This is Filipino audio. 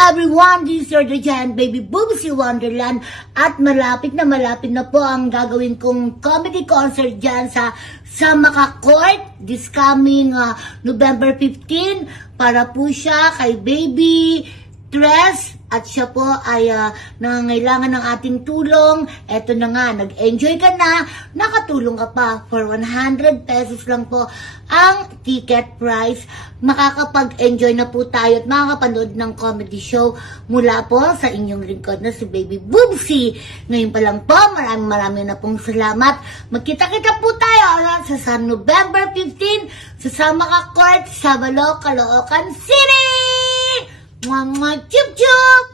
everyone, this is your The Giant Baby Boobsy Wonderland at malapit na po ang gagawin kong comedy concert dyan sa Makacourt this coming November 15 para po siya kay Baby Tres at siya po ay nangangailangan ng ating tulong. Eto na nga, nag-enjoy ka na, nakatulong ka pa. For 100 pesos lang po ang ticket price. Makakapag-enjoy na po tayo at makakapanood ng comedy show mula po sa inyong lingkod na si Baby Boobsy. Ngayon pa lang po, maraming na pong salamat. Magkita-kita po tayo sa November 15 sa Makacourt, sa Caloocan City! Mwah, mwah, chup, chup!